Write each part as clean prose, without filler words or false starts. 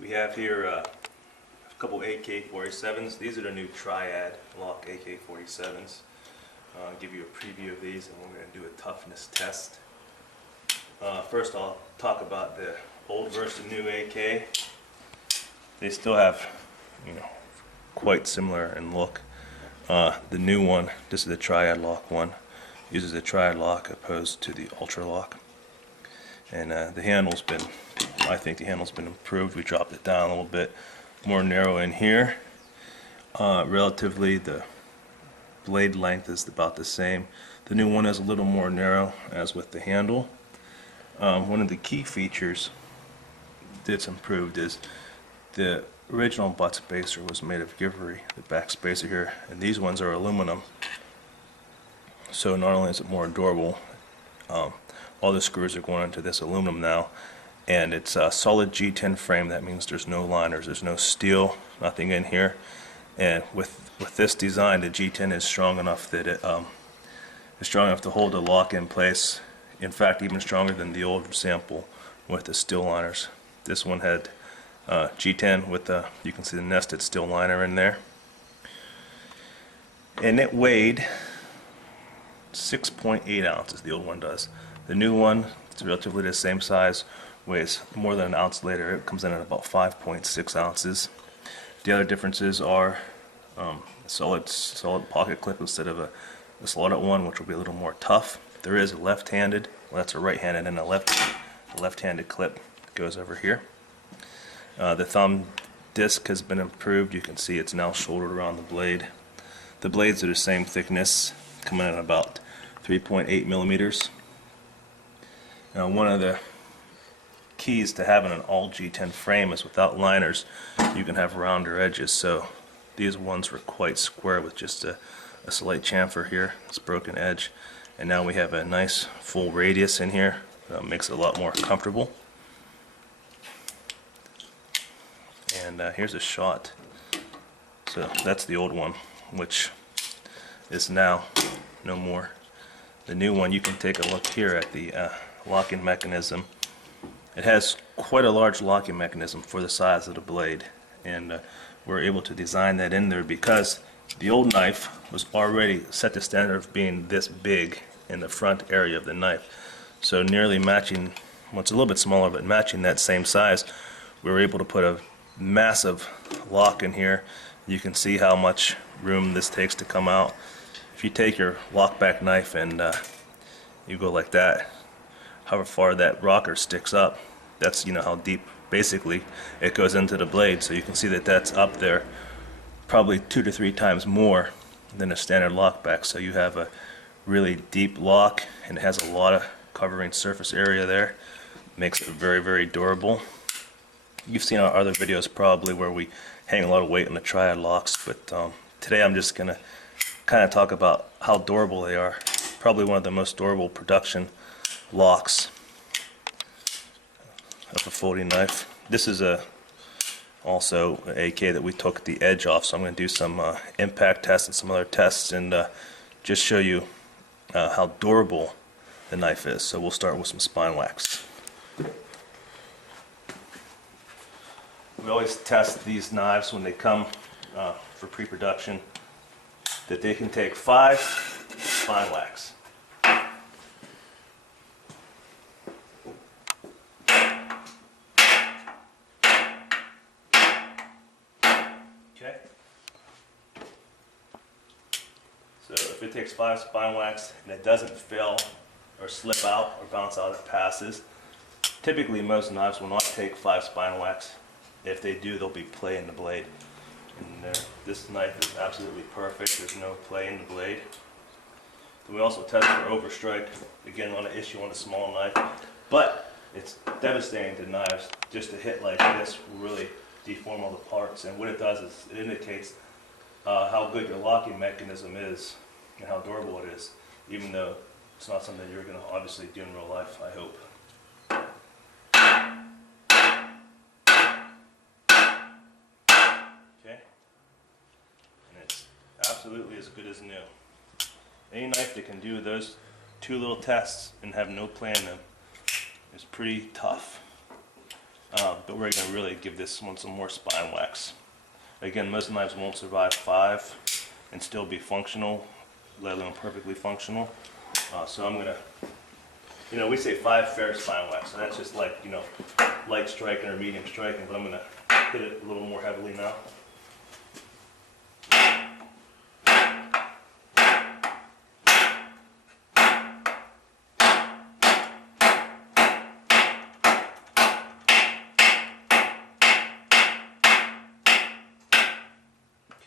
We have here a couple AK-47s. These are the new Triad lock AK-47s. I'll give you a preview of these, and we're going to do a toughness test. First I'll talk about the old versus the new AK. They still have, quite similar in look. The new one, this is the Triad lock one, uses the Triad lock opposed to the Ultra lock. And the handle's been, I think the handle's been improved. We dropped it down a little bit more narrow in here. Relatively, the blade length is about the same. The new one is a little more narrow, as with the handle. One of the key features that's improved is the original butt spacer was made of Givery, the back spacer here, and these ones are aluminum. So not only is it more durable, all the screws are going into this aluminum now, and it's a solid G10 frame. That means there's no liners, there's no steel, nothing in here. And with this design, the G10 is strong enough that it is strong enough to hold the lock in place. In fact, even stronger than the old sample with the steel liners. This one had G10 with the, you can see the nested steel liner in there, and it weighed 6.8 ounces. The old one does. The new one, it's relatively the same size, weighs more than an ounce later. It comes in at about 5.6 ounces. The other differences are a solid pocket clip instead of a slotted one, which will be a little more tough. There is a left-handed, well, that's a right-handed, and a left-handed clip that goes over here. The thumb disc has been improved. You can see it's now shouldered around the blade. The blades are the same thickness, coming in at about 3.8 millimeters. Now, one of the keys to having an all G10 frame is without liners, you can have rounder edges. So these ones were quite square with just a slight chamfer here, this broken edge. And now we have a nice full radius in here. Makes it a lot more comfortable. And here's a shot. So that's the old one, which is now no more. The new one, you can take a look here at the locking mechanism. It has quite a large locking mechanism for the size of the blade, and we're able to design that in there because the old knife was already set the standard of being this big in the front area of the knife. So nearly matching, well, it's a little bit smaller, but matching that same size, we were able to put a massive lock in here. You can see how much room this takes to come out. If you take your lock back knife and you go like that, however far that rocker sticks up, that's how deep basically it goes into the blade. So you can see that that's up there probably 2 to 3 times more than a standard lock back. So you have a really deep lock, and it has a lot of covering surface area there. Makes it very, very durable. You've seen our other videos probably where we hang a lot of weight on the Triad locks, but today I'm just going to kind of talk about how durable they are. Probably one of the most durable production locks of a folding knife. This is also an AK that we took the edge off, so I'm going to do some impact tests and some other tests and just show you how durable the knife is. So we'll start with some spine wax. We always test these knives when they come for pre-production that they can take 5 spine wax. Okay. So if it takes 5 spine wax and it doesn't fail or slip out or bounce out, it passes. Typically most knives will not take 5 spine wax. If they do, there'll be play in the blade. And this knife is absolutely perfect. There's no play in the blade. Then we also test for overstrike. Again, on an issue on a small knife. But it's devastating to knives. Just a hit like this will really deform all the parts. And what it does is it indicates how good your locking mechanism is and how durable it is. Even though it's not something you're going to obviously do in real life, I hope. Absolutely as good as new. Any knife that can do those 2 little tests and have no play in them is pretty tough. But we're going to really give this one some more spine wax. Again, most knives won't survive 5 and still be functional, let alone perfectly functional. So I'm going to, we say 5 fair spine wax, so that's just like, light striking or medium striking, but I'm going to hit it a little more heavily now.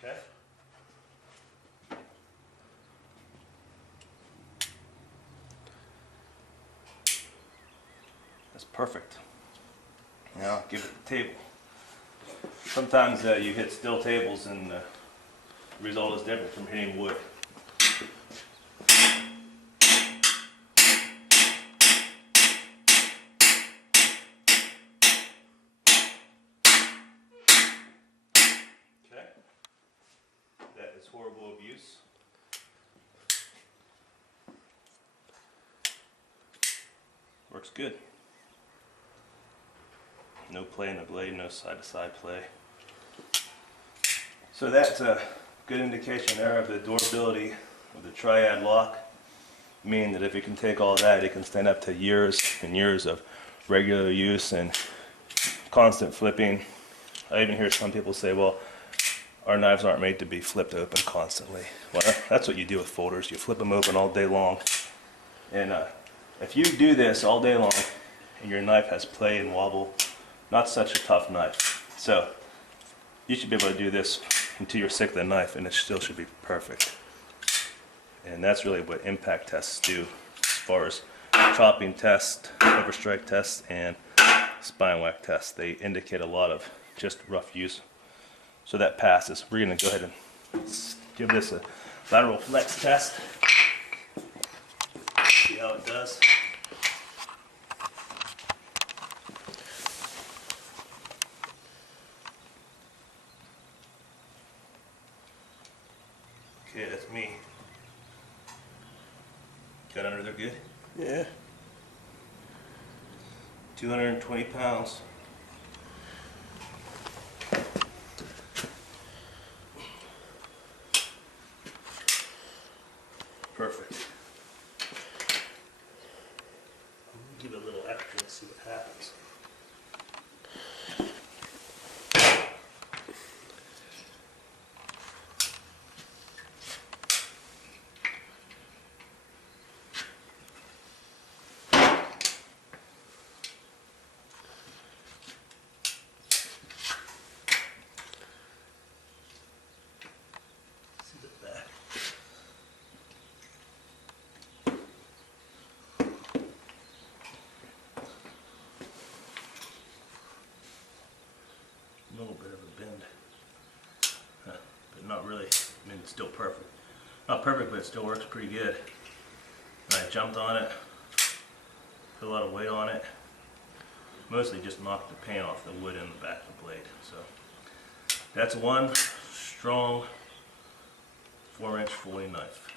Okay. That's perfect. Now give it the table. Sometimes you hit steel tables and the result is different from hitting wood. Okay. That is horrible abuse. Works good. No play in the blade, no side-to-side play. So that's a good indication there of the durability of the Triad lock, meaning that if it can take all that, it can stand up to years and years of regular use and constant flipping. I even hear some people say, well, our knives aren't made to be flipped open constantly. Well, that's what you do with folders. You flip them open all day long. And if you do this all day long and your knife has play and wobble, not such a tough knife. So you should be able to do this until you're sick of the knife and it still should be perfect. And that's really what impact tests do as far as chopping tests, overstrike tests, and spine whack tests. They indicate a lot of just rough use. So that passes. We're going to go ahead and give this a lateral flex test. See how it does. Okay, that's me. Got under there good? Yeah. 220 pounds. Perfect. Give it a little extra and see what happens. See the back. A little bit of a bend, but not really. I mean, it's still perfect. Not perfect, but it still works pretty good. And I jumped on it, put a lot of weight on it. Mostly just knocked the paint off the wood in the back of the blade. So that's one strong 4-inch Foley knife.